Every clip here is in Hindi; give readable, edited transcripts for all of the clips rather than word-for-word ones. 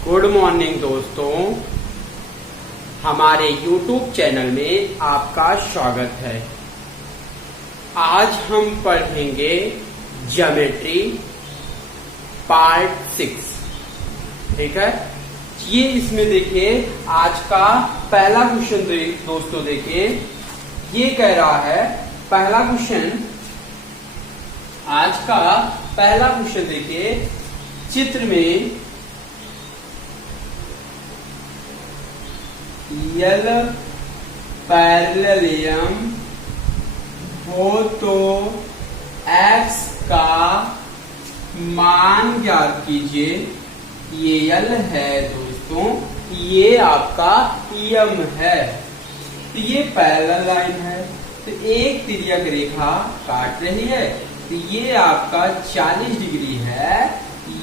गुड मॉर्निंग दोस्तों, हमारे YouTube चैनल में आपका स्वागत है। आज हम पढ़ेंगे ज्योमेट्री पार्ट 6। ठीक है, ये इसमें देखिए आज का पहला क्वेश्चन दोस्तों देखिए, ये कह रहा है पहला क्वेश्चन, आज का पहला क्वेश्चन देखिए, चित्र में यल पैरेललियम हो तो x का मान ज्ञात कीजिए। ये यल है दोस्तों, ये आपका यम है, तो ये पैरेलल लाइन है, तो एक तिर्यक रेखा काट रही है, तो ये आपका 40 डिग्री है,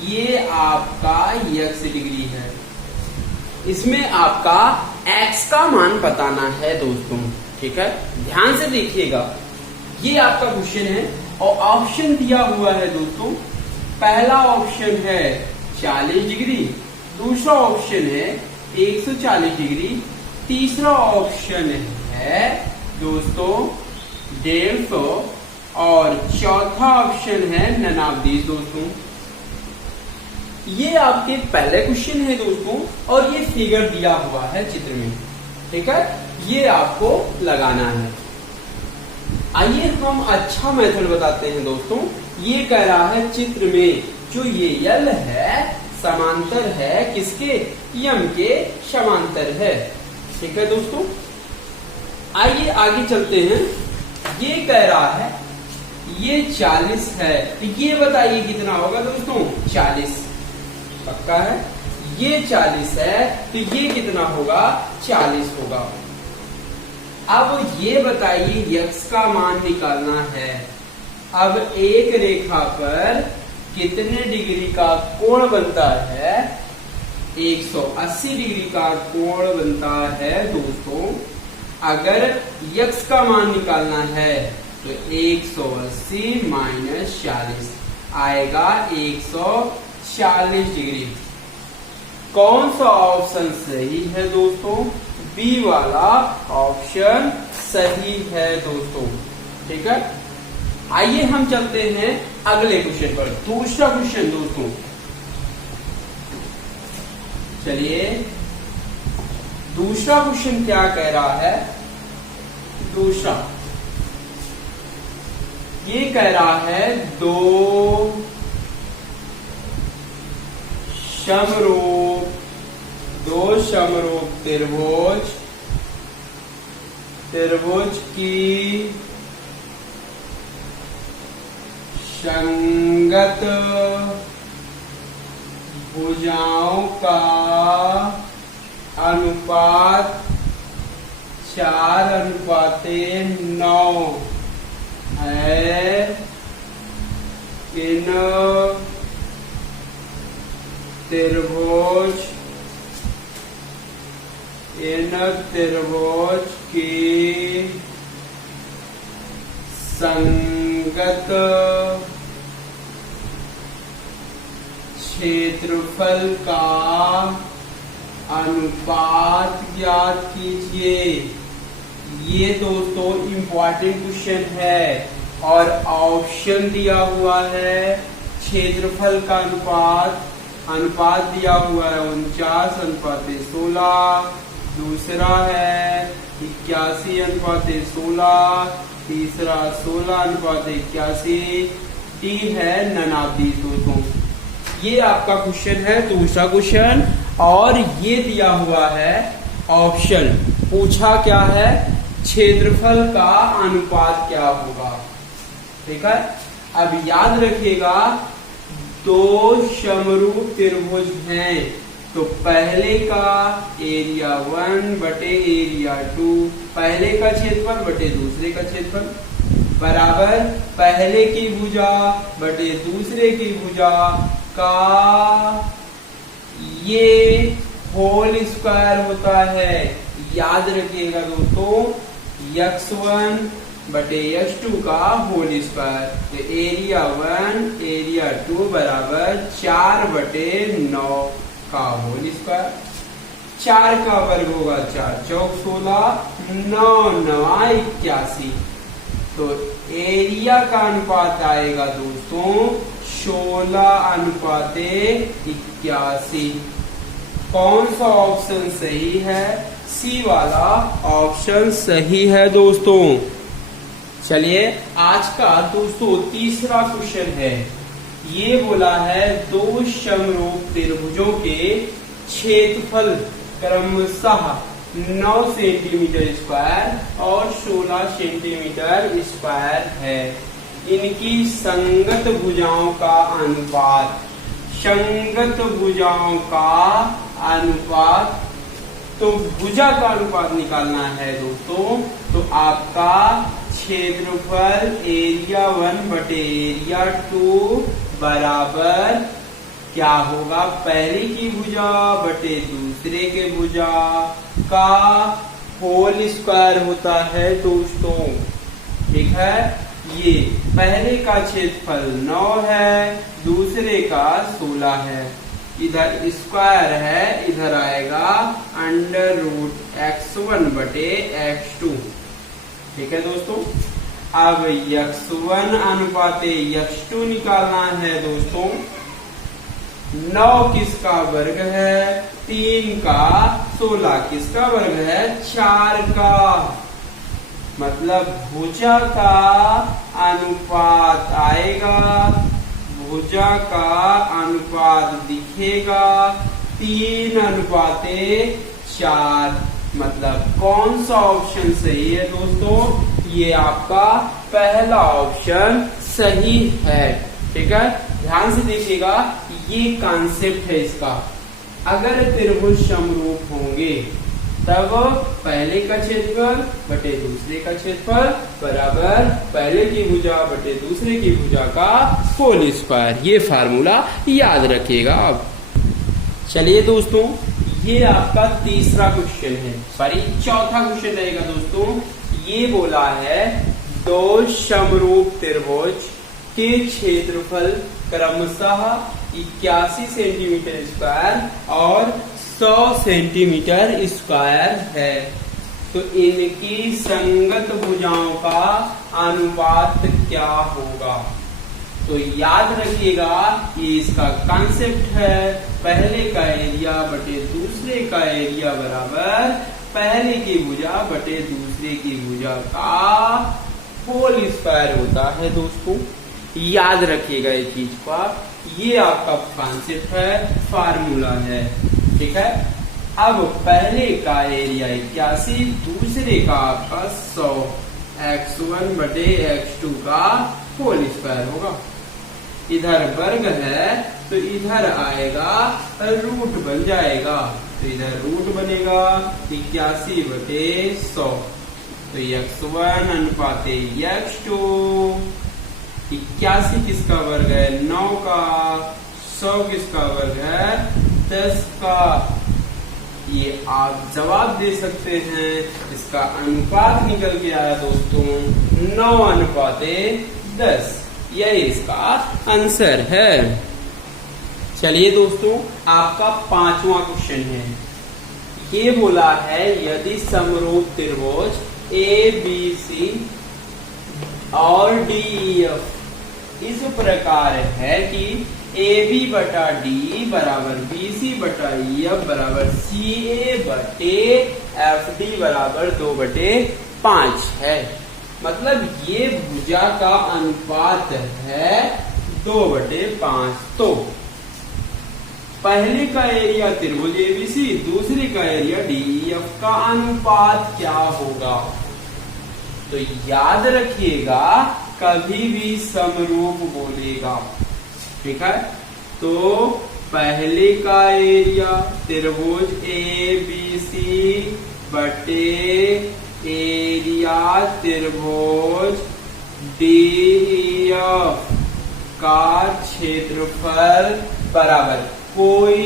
ये आपका x डिग्री है। इसमें आपका x का मान बताना है दोस्तों। ठीक है, ध्यान से देखिएगा, ये आपका क्वेश्चन है और ऑप्शन दिया हुआ है दोस्तों। पहला ऑप्शन है 40 डिग्री, दूसरा ऑप्शन है 140 डिग्री, तीसरा ऑप्शन है दोस्तों 150 और चौथा ऑप्शन है 99 दोस्तों। ये आपके पहले क्वेश्चन है दोस्तों और ये फिगर दिया हुआ है चित्र में। ठीक है, ये आपको लगाना है। आइए हम अच्छा मेथड बताते हैं दोस्तों। ये कह रहा है चित्र में जो ये यल है समांतर है किसके, यम के समांतर है। ठीक है दोस्तों, आइए आगे चलते हैं। ये कह रहा है ये 40 है, तो ये बताइए कितना होगा दोस्तों, 40 पक्का है। ये 40 है तो ये कितना होगा, 40 होगा। अब ये बताइए x का मान निकालना है। अब एक रेखा पर कितने डिग्री का कोण बनता है, 180 डिग्री का कोण बनता है दोस्तों। अगर x का मान निकालना है तो 180 माइनस 40 आएगा 140 डिग्री। कौन सा ऑप्शन सही है दोस्तों, बी वाला ऑप्शन सही है दोस्तों। ठीक है, आइए हम चलते हैं अगले क्वेश्चन पर, दूसरा क्वेश्चन दोस्तों। चलिए दूसरा क्वेश्चन क्या कह रहा है, दूसरा ये कह रहा है दो समरूप त्रिभुज की संगत भुजाओं का अनुपात 4:9 है। इन त्रिभुज की संगत क्षेत्रफल का अनुपात ज्ञात कीजिए। ये दोस्तों इम्पोर्टेंट क्वेश्चन है और ऑप्शन दिया हुआ है। क्षेत्रफल का अनुपात दिया हुआ है 49:16, दूसरा है 81:16, तीसरा 16:81, डी है 99 दोस्तों। ये आपका क्वेश्चन है, दूसरा क्वेश्चन। और ये दिया हुआ है ऑप्शन, पूछा क्या है, क्षेत्रफल का अनुपात क्या होगा। ठीक है, अब याद रखिएगा दो समरूप त्रिभुज हैं, तो पहले का एरिया 1 बटे एरिया 2, पहले का क्षेत्रफल बटे दूसरे का क्षेत्रफल बराबर पहले की भुजा बटे दूसरे की भुजा का ये होल स्क्वायर होता है। याद रखिएगा दोस्तों, x1 बटे x2 का होल स्क्वायर, तो एरिया 1 एरिया 2 बराबर 4/9। का होल स्क्वायर। 4 का वर्ग होगा 4 चौक 16, 9 9 81। तो एरिया का अनुपात आएगा दोस्तों 16:81। कौन सा ऑप्शन सही है? सी वाला ऑप्शन सही है दोस्तों। चलिए आज का दोस्तों तीसरा क्वेश्चन है। ये बोला है दो समरूप त्रिभुजों के क्षेत्रफल क्रमशः 9 सेंटीमीटर स्क्वायर और 16 सेंटीमीटर स्क्वायर है। इनकी संगत भुजाओं का अनुपात, संगत भुजाओं का अनुपात, तो भुजा का अनुपात निकालना है दोस्तों। तो आपका क्षेत्रफल एरिया 1 बटे एरिया 2 बराबर क्या होगा? पहले की भुजा बटे दूसरे के भुजा का होल स्क्वायर होता है दोस्तों। ठीक है, ये पहले का क्षेत्रफल 9 है, दूसरे का 16 है। इधर स्क्वायर है, इधर आएगा √x1 बटे x2। ठीक है दोस्तों। अब x1 अनुपाते x2 निकालना है दोस्तों। 9 किसका वर्ग है? 3 का। 16 किसका वर्ग है? 4 का। मतलब भुजा का अनुपात आएगा, भुजा का अनुपात दिखेगा 3:4। मतलब कौन सा ऑप्शन सही है दोस्तों? ये आपका पहला ऑप्शन सही है। ठीक है, ध्यान से देखिएगा, ये कॉन्सेप्ट है इसका। अगर त्रिभुज समरूप होंगे तब पहले का क्षेत्रफल बटे दूसरे का क्षेत्रफल बराबर पहले की भुजा बटे दूसरे की भुजा का होल स्क्वायर। ये फार्मूला याद रखिएगा। अब चलिए दोस्तों, ये आपका तीसरा क्वेश्चन है, सॉरी चौथा क्वेश्चन रहेगा दोस्तों। ये बोला है दो समरूप त्रिभुज के क्षेत्रफल क्रमशः 81 सेंटीमीटर स्क्वायर और 100 सेंटीमीटर स्क्वायर है। तो इनकी संगत भुजाओं का अनुपात क्या होगा? तो याद रखिएगा, ये इसका कॉन्सेप्ट है। पहले का एरिया बटे दूसरे का एरिया बराबर पहले की भुजा बटे दूसरे की भुजा का होल स्क्वायर होता है दोस्तों। याद रखिएगा ये चीज को। ये आपका कॉन्सेप्ट है, फार्मूला है। ठीक है, अब पहले का एरिया 81, दूसरे का आपका 100, x1 बटे x2 का होल स्क्वायर होगा। इधर वर्ग है तो इधर आएगा रूट बन जाएगा, तो इधर रूट बनेगा 81 बटे 100। तो x1 अनुपाते x2। 81 किसका वर्ग है? 9 का। 100 किसका वर्ग है? 10 का। ये आप जवाब दे सकते हैं। इसका अनुपात निकल के आया दोस्तों 9:10। यही इसका आंसर है। चलिए दोस्तों, आपका पांचवा क्वेश्चन है। ये बोला है यदि समरूप त्रिभुज ABC और DEF इस प्रकार है कि AB बटा D बराबर BC बटा EF बराबर CA बटे FD बराबर 2/5 है। मतलब ये भुजा का अनुपात है 2/5। तो पहले का एरिया त्रिभुज ABC, दूसरे का एरिया DEF का अनुपात क्या होगा? तो याद रखिएगा, कभी भी समरूप बोलेगा। ठीक है, तो पहले का एरिया त्रिभुज ABC बटे एरिया त्रिभुज DEF का क्षेत्रफल बराबर कोई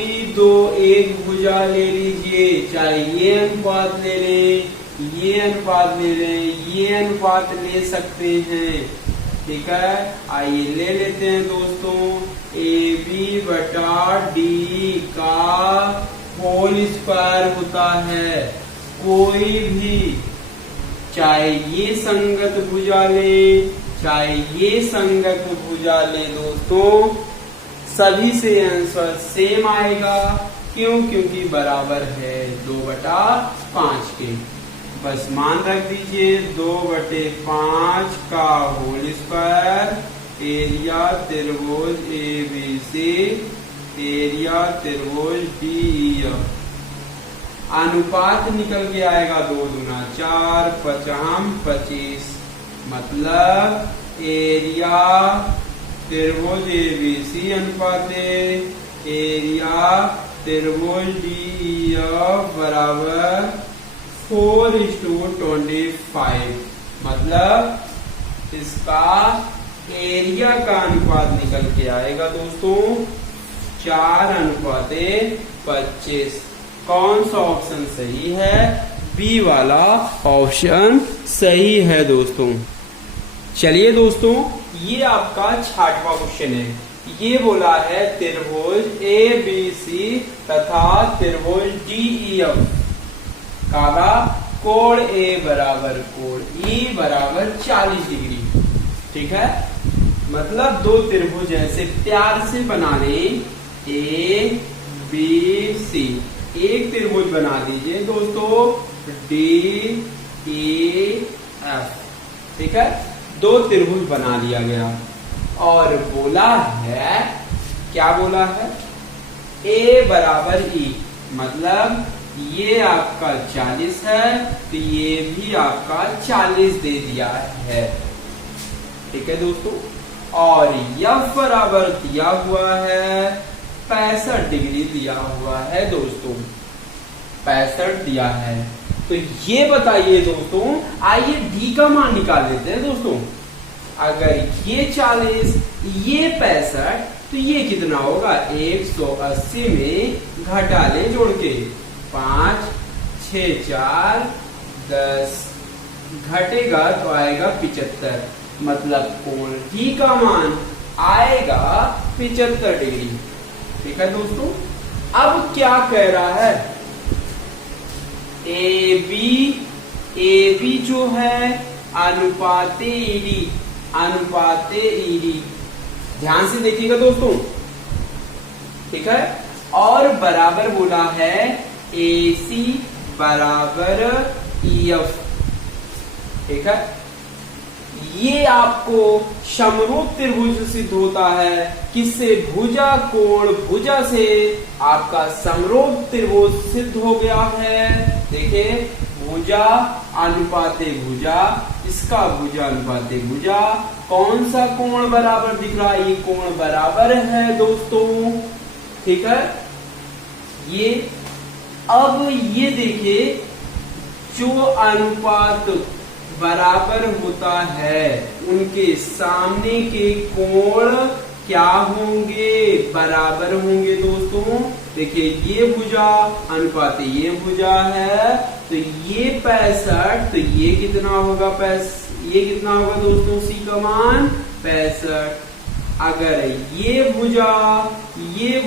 एक भुजा ले लीजिए, चाहे ये अनुपात ले लें, ये अनुपात ले लें, ये अनुपात ले सकते हैं। ठीक है, आइए ले लेते हैं दोस्तों। AB बटा डी का होल स्क्वायर होता है कोई भी, चाहे ये संगत भुजा ले चाहे ये संगत भुजा ले दोस्तों, सभी से आंसर सेम आएगा। क्यों? क्योंकि बराबर है 2/5 के। बस मान रख दीजिए 2/5 का होल स्क्वायर, एरिया त्रिभुज ABC, एरिया त्रिभुज DEF। अनुपात निकल के आएगा 2 दूना 4, 5 25, मतलब एरिया त्रिभुज ABC अनुपाते एरिया त्रिभुज DEF बराबर 4:25, मतलब इसका एरिया का अनुपात निकल के आएगा दोस्तों 4:25। कौन सा ऑप्शन सही है? बी वाला ऑप्शन सही है दोस्तों। चलिए दोस्तों, ये आपका 6वां क्वेश्चन है। ये बोला है त्रिभुज ABC तथा त्रिभुज DEF का कोण A बराबर कोण E बराबर 40 डिग्री। ठीक है, मतलब दो त्रिभुज ऐसे प्यार से बना लें ABC। एक त्रिभुज बना दीजिए दोस्तों DEF। ठीक है, दो त्रिभुज बना लिया गया और बोला है, क्या बोला है? A बराबर E, मतलब ये आपका 40 है तो ये भी आपका 40 दे दिया है। ठीक है दोस्तों, और F बराबर दिया हुआ है 65 डिग्री दिया हुआ है दोस्तों, 65 दिया है। तो ये बताइए दोस्तों, आइए D का मान निकाल लेते हैं दोस्तों। अगर ये 40 ये 65 तो ये कितना होगा? 180 में घटा ले जोड़ के, 5 6 4 10 घटेगा तो आएगा 75, मतलब कोण D का मान आएगा 75 डिग्री। ठीक है दोस्तों, अब क्या कह रहा है? AB जो है अनुपाते ED, ध्यान से देखिएगा दोस्तों। ठीक है, और बराबर बोला है AC बराबर EF। ठीक है, ये आपको समरूप त्रिभुज सिद्ध होता है। किससे? भुजा कोण भुजा से आपका समरूप त्रिभुज सिद्ध हो गया है। देखिए, भुजा अनुपाते भुजा, इसका भुजा अनुपाते भुजा, कौन सा कोण बराबर दिख रहा है? ये कोण बराबर है दोस्तों। ठीक है, ये अब ये देखिए, जो अनुपात बराबर होता है उनके सामने के कोण क्या होंगे? बराबर होंगे दोस्तों। देखिए, ये भुजा अनुपात ये भुजा है तो ये 65, तो ये कितना होगा? ये कितना होगा दोस्तों? C का मान 65। अगर ये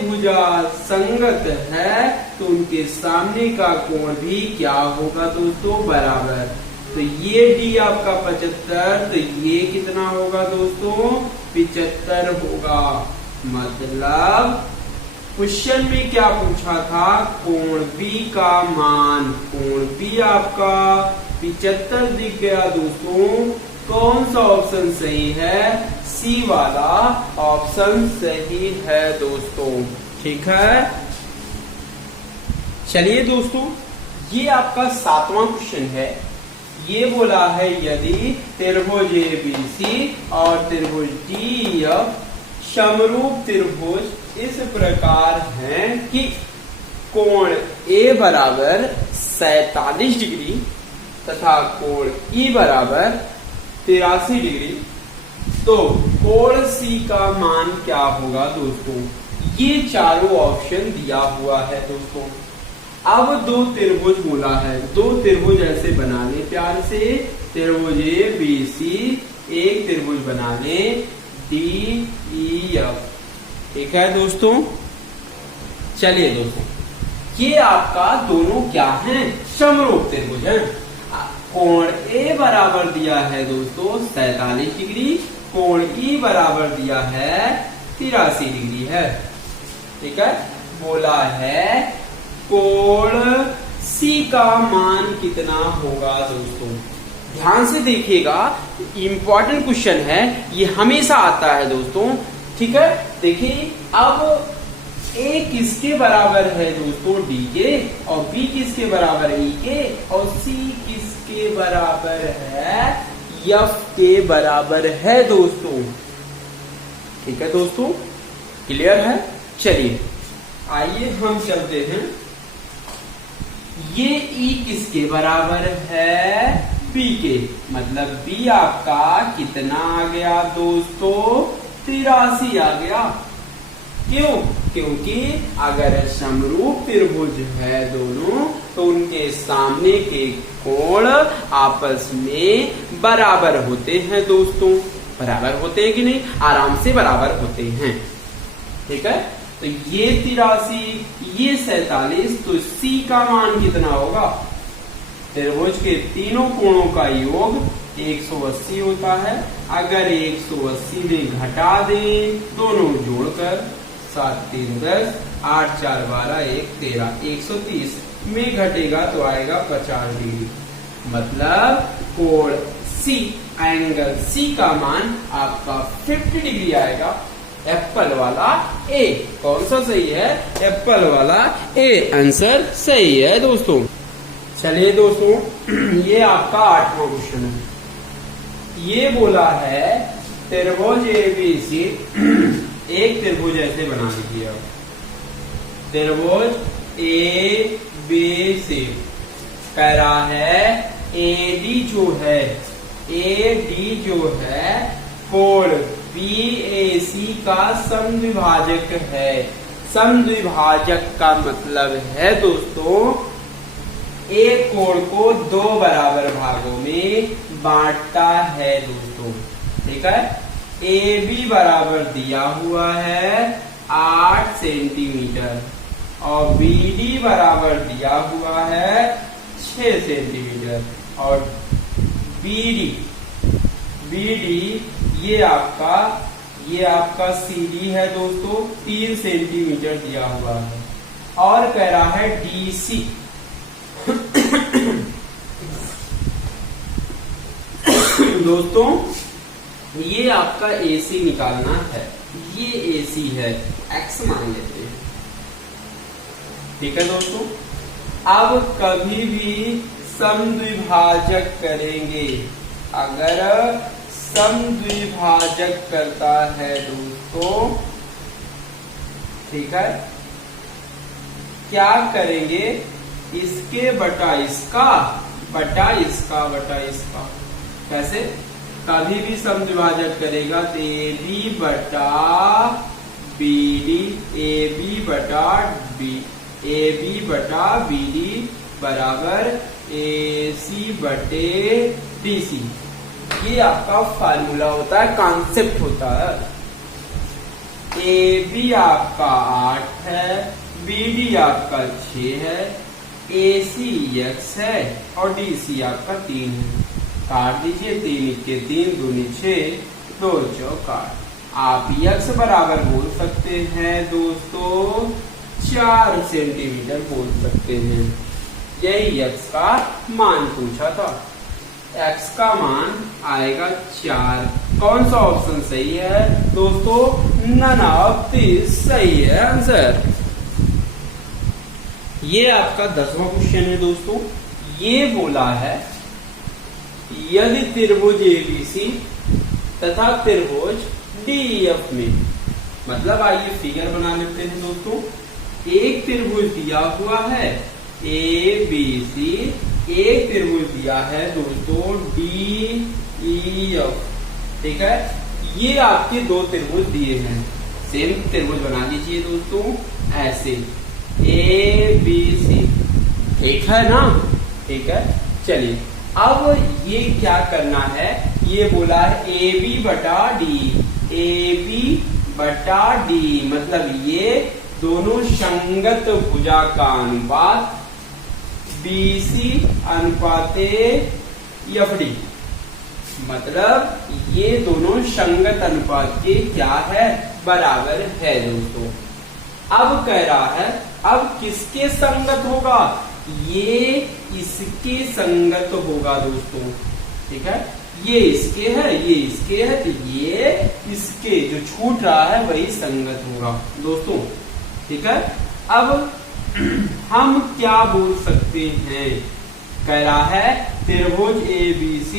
भुजा संगत है तो उनके सामने का कोण भी क्या होगा दोस्तों? बराबर। तो ये D आपका 75, तो ये कितना होगा दोस्तों? 75 होगा। मतलब क्वेश्चन में क्या पूछा था? कोण B का मान, कोण B आपका 75 दिख गया दोस्तों। कौन सा ऑप्शन सही है? C वाला ऑप्शन सही है दोस्तों। ठीक है, चलिए दोस्तों, ये आपका 7वां क्वेश्चन है। ये बोला है यदि त्रिभुज ABC और त्रिभुज DEF समरूप त्रिभुज इस प्रकार हैं कि कोण A बराबर 47 डिग्री तथा कोण E बराबर 83 डिग्री, तो कोण C का मान क्या होगा दोस्तों? ये चारों ऑप्शन दिया हुआ है दोस्तों। अब दो त्रिभुज बोला है, दो त्रिभुज ऐसे बना ले प्यार से, त्रिभुज ABC एक त्रिभुज बना लें DEF। ठीक है दोस्तों। चलिए दोस्तों, ये आपका दोनों क्या हैं? समरूप त्रिभुज हैं। कोण A बराबर दिया है दोस्तों 47 डिग्री, कोण E बराबर दिया है 83 डिग्री है। ठीक है, बोला है कोण C का मान कितना होगा दोस्तों। ध्यान से देखिएगा, इंपॉर्टेंट क्वेश्चन है, ये हमेशा आता है दोस्तों। ठीक है, देखिए अब A किसके बराबर है दोस्तों? D के, और B किसके बराबर है? E के, और C किसके बराबर है? F के बराबर है दोस्तों। ठीक है दोस्तों, क्लियर है। चलिए आइए हम चलते हैं, ये E किसके बराबर है? B के, मतलब B आपका कितना आ गया दोस्तों? 83 आ गया। क्यों? क्योंकि अगर समरूप त्रिभुज है दोनों, तो उनके सामने के कोण आपस में बराबर होते हैं दोस्तों। बराबर होते हैं कि नहीं? आराम से बराबर होते हैं। ठीक है, तो ये 83, ये 47, तो C का मान कितना होगा? त्रिभुज के तीनों कोणों का योग 180 होता है। अगर 180 में घटा दें दोनों जोड़कर, 7 3 10, 8 4 12, 1 13, 130 में घटेगा तो आएगा 50 डिग्री। मतलब कोण C, एंगल C का मान आपका 50 डिग्री आएगा। एप्पल वाला A। कौन सा सही है? एप्पल वाला A आंसर सही है दोस्तों। चलिए दोस्तों, ये आपका 8वां क्वेश्चन है। ये बोला है त्रिभुज ABC, एक त्रिभुज ऐसे बना लीजिए आप, त्रिभुज ABC कह रहा है AD जो है कोण BAC का समद्विभाजक है। समद्विभाजक का मतलब है दोस्तों एक कोण को 2 बराबर भागों में बांटता है दोस्तों। ठीक है, AB बराबर दिया हुआ है 8 सेंटीमीटर, और BD बराबर दिया हुआ है 6 सेंटीमीटर, और BD ये आपका CD है दोस्तों, 3 सेंटीमीटर दिया हुआ है। और कह रहा है DC दोस्तों ये आपका AC निकालना है, ये AC है, X मान लेते हैं। ठीक है दोस्तों, अब कभी भी समद्विभाजक करेंगे, अगर समद्विभाजक करता है दोस्तों, ठीक है, क्या करेंगे? इसके बटा इसका बटा इसका बटा इसका। कैसे? कभी भी समद्विभाजक करेगा तो AB बटा BD, AB बटा BD बराबर AC बटे DC। ये आपका फार्मूला होता है, कॉन्सेप्ट होता है। AB आपका 8 है, BD आपका 6 है, AC X है, और DC आपका 3 है। काट दीजिए, 3 के 3 दूनी 6, 2 चौक 8। आप X बराबर बोल सकते हैं दोस्तों 4 सेंटीमीटर बोल सकते हैं। यही X का मान पूछा था। X का मान आएगा 4। कौन सा ऑप्शन सही है दोस्तों? नन ऑफ दिस सही है आंसर। ये आपका 10वां क्वेश्चन है दोस्तों। ये बोला है यदि त्रिभुज ABC तथा त्रिभुज DEF में, मतलब आइए फिगर बना लेते हैं दोस्तों। एक त्रिभुज दिया हुआ है ABC, एक त्रिभुज दिया है दोस्तों DEF। ठीक है, ये आपके 2 त्रिभुज दिए हैं। सेम त्रिभुज बना लीजिए दोस्तों ऐसे ABC। ठीक है ना? ठीक है, चलिए अब ये क्या करना है, ये बोला है ए बी बटा डी, ए बी बटा डी, मतलब ये दोनों संगत भुजा का अनुपात BC अनुपाते FD, मतलब ये दोनों संगत अनुपात के क्या है, बराबर है दोस्तों। अब कह रहा है अब किसके संगत होगा, ये इसके संगत होगा दोस्तों, ठीक है। ये इसके है, ये इसके है, तो ये इसके जो छूट रहा है वही संगत होगा दोस्तों, ठीक है। अब हम क्या बोल सकते हैं, कह रहा है त्रिभुज ABC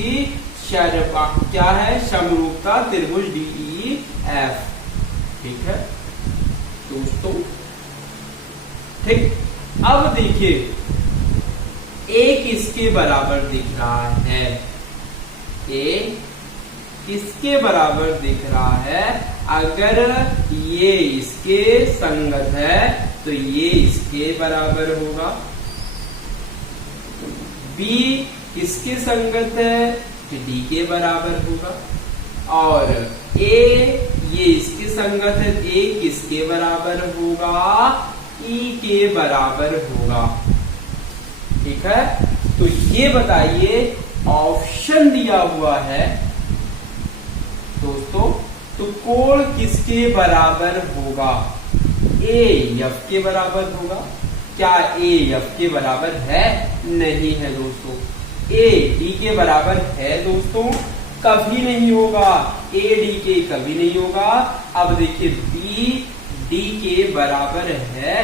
क्या है, समरूपता त्रिभुज DEF, ठीक है दोस्तों, ठीक। अब देखिए एक इसके बराबर दिख रहा है, एक किसके बराबर दिख रहा है, अगर ये इसके संगत है तो ये इसके बराबर होगा, B किसके संगत है तो D के बराबर होगा, और A ये इसके संगत है, A किसके बराबर होगा, E के बराबर होगा, ठीक है। तो ये बताइए ऑप्शन दिया हुआ है दोस्तों, तो कोण किसके बराबर होगा, A F के बराबर होगा, क्या A F के बराबर है, नहीं है दोस्तों। A D के बराबर है दोस्तों, कभी नहीं होगा, A D के कभी नहीं होगा। अब देखिए B D के बराबर है,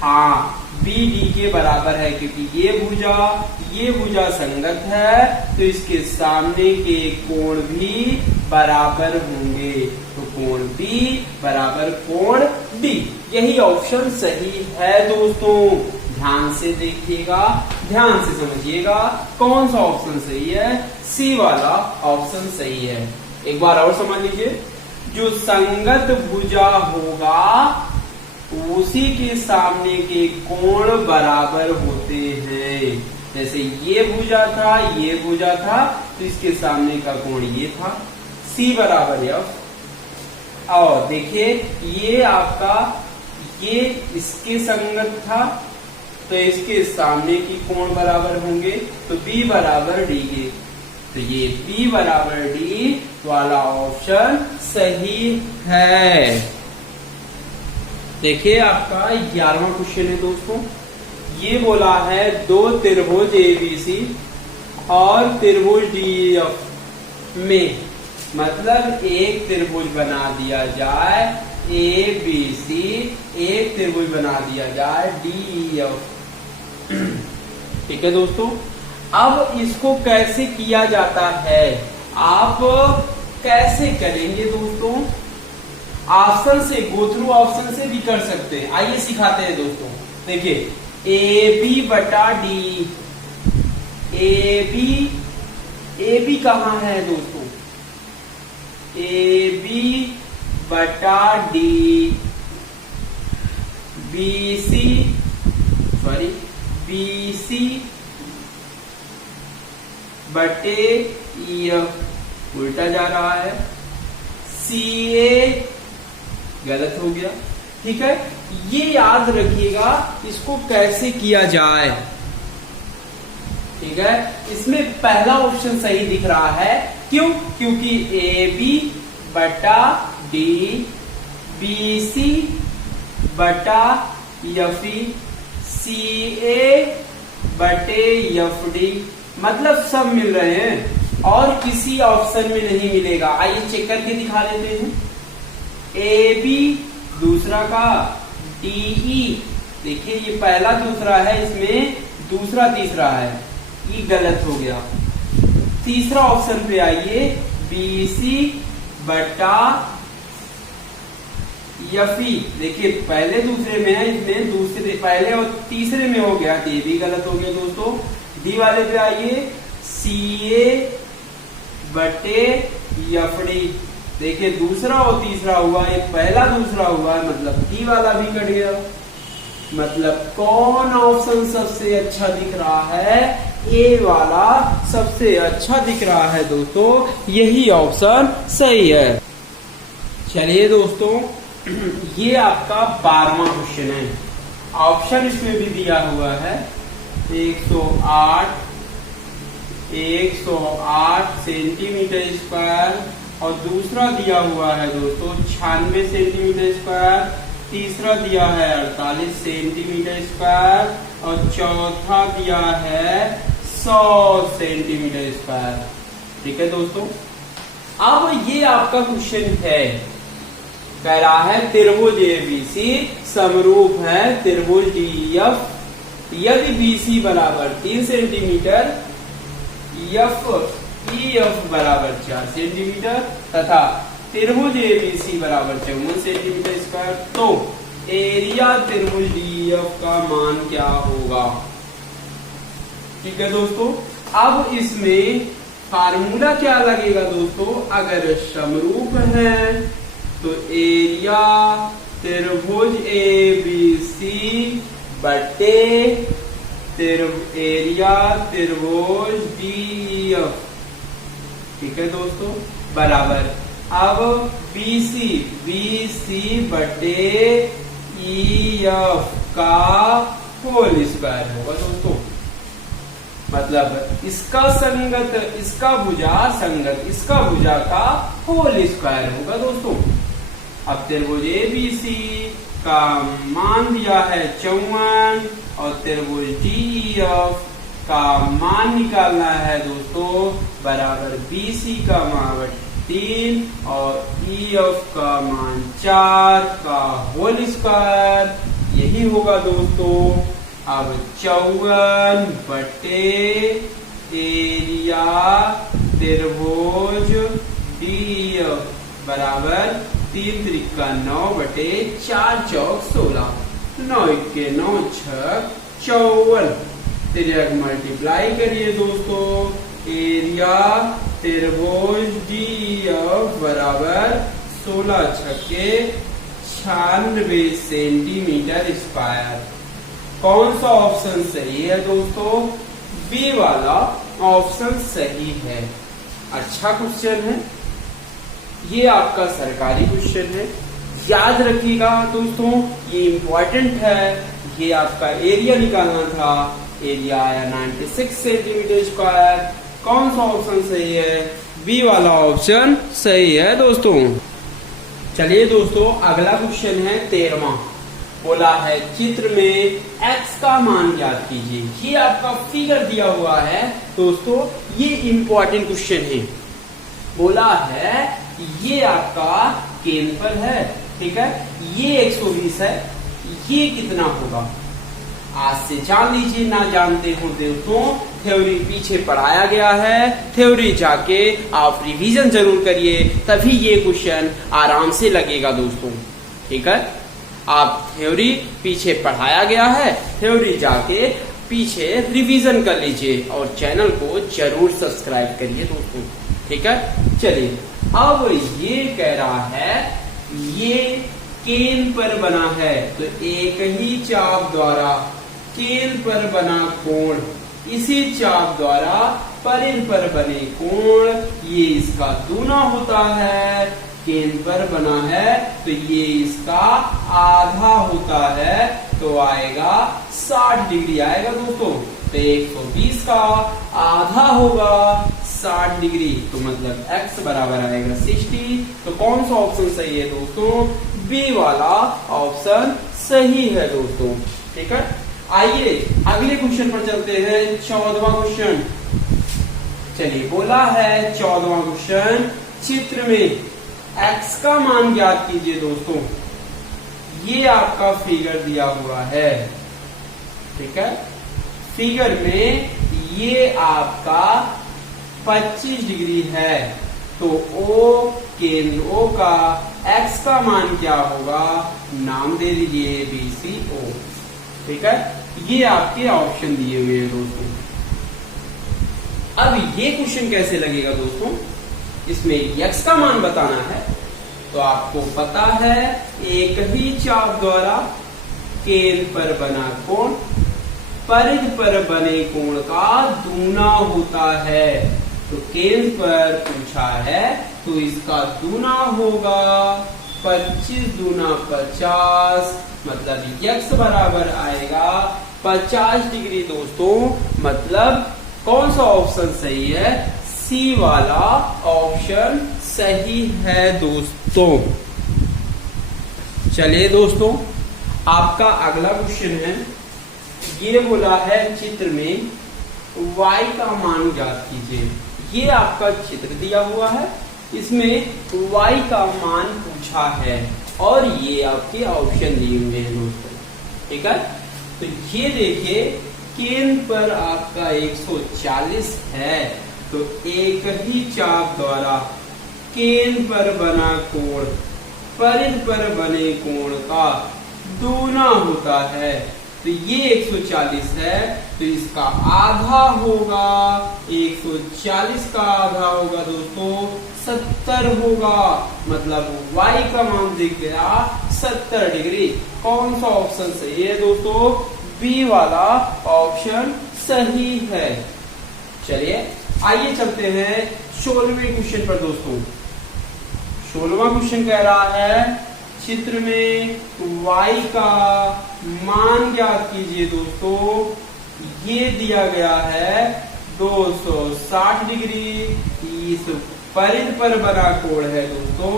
हाँ B D के बराबर है, क्योंकि ये भुजा संगत है तो इसके सामने के कोण भी बराबर होंगे, तो कोण B बराबर कोण D, यही ऑप्शन सही है दोस्तों। ध्यान से देखिएगा, ध्यान से समझिएगा कौन सा ऑप्शन सही है, सी वाला ऑप्शन सही है। एक बार और समझ लीजिए, जो संगत भुजा होगा उसी के सामने के कोण बराबर होते हैं। जैसे ये भुजा था, ये भुजा था, तो इसके सामने का कोण ये था, सी बराबर F। और देखिए ये आपका ये इसके संगत था तो इसके सामने की कोण बराबर होंगे, तो B बराबर D के, तो ये B बराबर D वाला ऑप्शन सही है। देखिए आपका 11वां क्वेश्चन है दोस्तों, ये बोला है दो त्रिभुज ABC और त्रिभुज DEF में, मतलब एक त्रिभुज बना दिया जाए ABC, एक त्रिभुज बना दिया जाए DEF, ठीक है दोस्तों। अब इसको कैसे किया जाता है, आप कैसे करेंगे दोस्तों, ऑप्शन से, गो थ्रू ऑप्शन से भी कर सकते हैं, आइए सिखाते हैं दोस्तों। देखिए AB बटा D, AB कहाँ है दोस्तों, AB बटा D, BC बटे EF, उल्टा जा रहा है, CA गलत हो गया, ठीक है। ये याद रखिएगा इसको कैसे किया जाए, ठीक है। इसमें पहला ऑप्शन सही दिख रहा है, क्यों, क्योंकि AB बटा D, BC बटा FE, CA बटे FD, मतलब सब मिल रहे हैं और किसी ऑप्शन में नहीं मिलेगा। आइए चेक करके दिखा देते हैं। AB दूसरा का, DE देखिए ये पहला दूसरा है, इसमें दूसरा तीसरा है, ये गलत हो गया। तीसरा ऑप्शन पे आइए, BC बटा FE, देखिए पहले दूसरे में है, इसमें दूसरे पहले और तीसरे में हो गया, तो ये भी गलत हो गया दोस्तों। डी वाले पे आइए, CA बटे FD, देखिए दूसरा और तीसरा हुआ, एक पहला दूसरा हुआ, मतलब डी वाला भी कट गया। मतलब कौन ऑप्शन सबसे अच्छा दिख रहा है, ए वाला सबसे अच्छा दिख रहा है दोस्तों, यही ऑप्शन सही है। चलिए दोस्तों, ये आपका 12वां क्वेश्चन है। ऑप्शन इसमें भी दिया हुआ है 108 सेंटीमीटर स्क्वायर, और दूसरा दिया हुआ है दोस्तों 96 सेंटीमीटर स्क्वायर, तीसरा दिया है 48 सेंटीमीटर स्क्वायर, और चौथा दिया है 100 सेंटीमीटर स्क्वायर। ठीक है दोस्तों, अब ये आपका क्वेश्चन है, कह रहा है त्रिभुज एबीसी समरूप है त्रिभुज डीएफ, यदि बीसी बराबर 3 सेंटीमीटर, ईएफ बराबर 4 सेंटीमीटर तथा त्रिभुज एबीसी बराबर 54 सेंटीमीटर स्क्वायर, तो एरिया त्रिभुज डीएफ का मान क्या होगा। ठीक है दोस्तों, अब इसमें फार्मूला क्या लगेगा दोस्तों, अगर समरूप है तो एरिया त्रिभुज एबीसी बटे एरिया त्रिभुज डीएफ। ठीक है दोस्तों, बराबर अब बीसी बटे ईएफ का होल स्क्वायर होगा दोस्तों, मतलब इसका संगत इसका भुजा संगत इसका भुजा का होल स्क्वायर होगा दोस्तों। अब त्रिभुज एबीसी का मान दिया है 54 और त्रिभुज डीएफ का मान निकालना है दोस्तों, बराबर बीसी का मान 3 और ईएफ का मान 4 का होल स्क्वायर, यही होगा दोस्तों। अब 54 बटे एरिया त्रिभुज डीएफ बराबर 3 त्रिका 9 बटे 4 चौक 16, 9 के 9 6 54, त्रिक मल्टीप्लाई करिए दोस्तों, एरिया त्रिभुज डीएफ बराबर 16 छक्के 96 सेंटीमीटर स्क्वायर। कौन सा ऑप्शन सही है दोस्तों, बी वाला ऑप्शन सही है। अच्छा क्वेश्चन है, ये आपका सरकारी क्वेश्चन है, याद रखिएगा दोस्तों, ये इम्पोर्टेंट है। ये आपका एरिया निकालना था, एरिया आया 96 सेंटीमीटर स्क्वायर। कौन सा ऑप्शन सही है, बी वाला ऑप्शन सही है दोस्तों। चलिए दोस्तों, अगला क्वेश्चन है 13वां। बोला है चित्र में x का मान ज्ञात कीजिए। ये आपका फिगर दिया हुआ है दोस्तों, ये इम्पोर्टेंट क्वेश्चन है। बोला है ये आपका केंद्र है, ठीक है, ये 120 है, ये कितना होगा आज से जान लीजिए। ना जानते हो दोस्तों, थ्योरी पीछे पढ़ाया गया है, थ्योरी जाके आप रिवीजन जरूर करिए, तभी ये क्वेश्चन आराम से लगेगा दोस्तों। ठीक है, आप थ्योरी पीछे पढ़ाया गया है, थ्योरी जाके पीछे रिवीजन कर लीजिए और चैनल को जरूर सब्सक्राइब करिए दोस्तों। ठीक है, चलिए अब ये कह रहा है ये केंद्र पर बना है, तो एक ही चाप द्वारा केंद्र पर बना कोण इसी चाप द्वारा परिध पर बने कोण ये इसका दूना होता है। केंद्र पर बना है तो ये इसका आधा होता है, तो आएगा 60 डिग्री आएगा दोस्तों। तो 120 का आधा होगा 60 डिग्री, तो मतलब x बराबर आएगा 60। तो कौन सा ऑप्शन सही है दोस्तों, बी वाला ऑप्शन सही है दोस्तों। ठीक है, आइए अगले क्वेश्चन पर चलते हैं, 14वां क्वेश्चन। चलिए, बोला है 14वां क्वेश्चन, चित्र में x का मान ज्ञात कीजिए दोस्तों। ये आपका फिगर दिया हुआ है, ठीक है, फिगर में ये आपका 25 डिग्री है, तो O केंद्र O का x का मान क्या होगा, नाम दे दीजिए BCO। ठीक है, ये आपके ऑप्शन दिए हुए हैं दोस्तों। अब ये क्वेश्चन कैसे लगेगा दोस्तों, इसमें x का मान बताना है, तो आपको पता है एक ही चाप द्वारा केंद्र पर बना कोण परिध पर बने कोण का दूना होता है। तो केंद्र पर पूछा है तो इसका दूना होगा। 25 दूना 50, मतलब यक्स बराबर आएगा 50 डिग्री दोस्तों। मतलब कौन सा ऑप्शन सही है? सी वाला ऑप्शन सही है दोस्तों। चलिए दोस्तों, आपका अगला क्वेश्चन है। ये बोला है चित्र में y का मान ज्ञात कीजिए। ये आपका चित्र दिया हुआ है, इसमें y का मान पूछा है और ये आपके ऑप्शन दिए हुए हैं दोस्तों। ठीक है, तो ये देखिए केंद्र पर आपका 140 है, तो एक ही चाप द्वारा केंद्र पर बना कोण परिध पर बने कोण का दूना होता है। तो ये 140 है, तो इसका आधा होगा। 140 का आधा होगा दोस्तों 70 होगा। मतलब y का मान दिख गया 70 डिग्री। कौन सा ऑप्शन सही है दोस्तों? बी वाला ऑप्शन सही है। चलिए आइए चलते हैं 16वें क्वेश्चन पर दोस्तों। 16वां क्वेश्चन कह रहा है चित्र में y का मान ज्ञात कीजिए दोस्तों। ये दिया गया है 260 डिग्री। इस परिध पर बना कोण है दोस्तों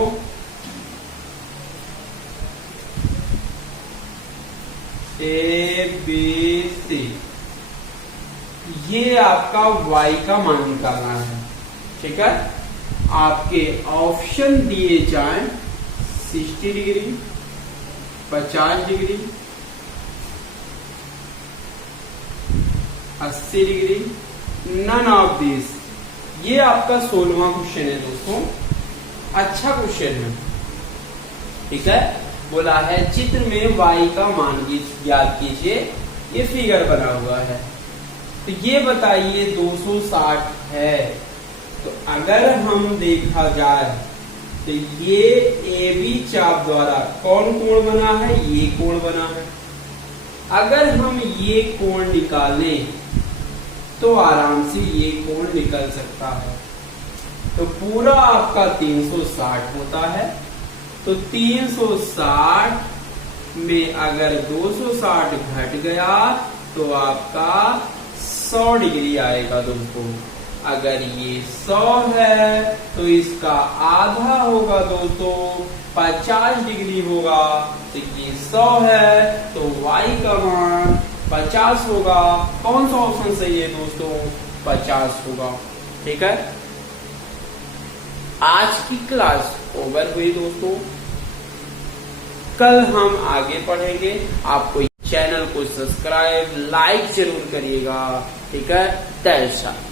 ABC। ये आपका y का मान निकालना है। ठीक है, आपके ऑप्शन दिए जाएं 60 degree, 50 degree, 80 degree, none of this. ये आपका 16वां क्वेश्चन है दोस्तों। अच्छा क्वेश्चन है। ठीक है, बोला है चित्र में y का मान ज्ञात कीजिए। ये फिगर बना हुआ है, तो ये बताइए 260 है। तो अगर हम देखा जाए तो ये AB चाप द्वारा कौन कोण बना है? ये कोण बना है। अगर हम ये कोण निकालें तो आराम से ये कोण निकल सकता है। तो पूरा आपका 360 होता है। तो 360 में अगर 260 घट गया तो आपका 100 डिग्री आएगा दोस्तों। अगर ये 100 है तो इसका आधा होगा दोस्तों 50 डिग्री होगा। तो ये 100 है तो y का मान 50 होगा। कौन सा ऑप्शन सही है दोस्तों? 50 होगा। ठीक है, आज की क्लास ओवर हुई दोस्तों। कल हम आगे पढ़ेंगे। आपको चैनल को सब्सक्राइब लाइक जरूर करिएगा। ठीक है, जय शाह।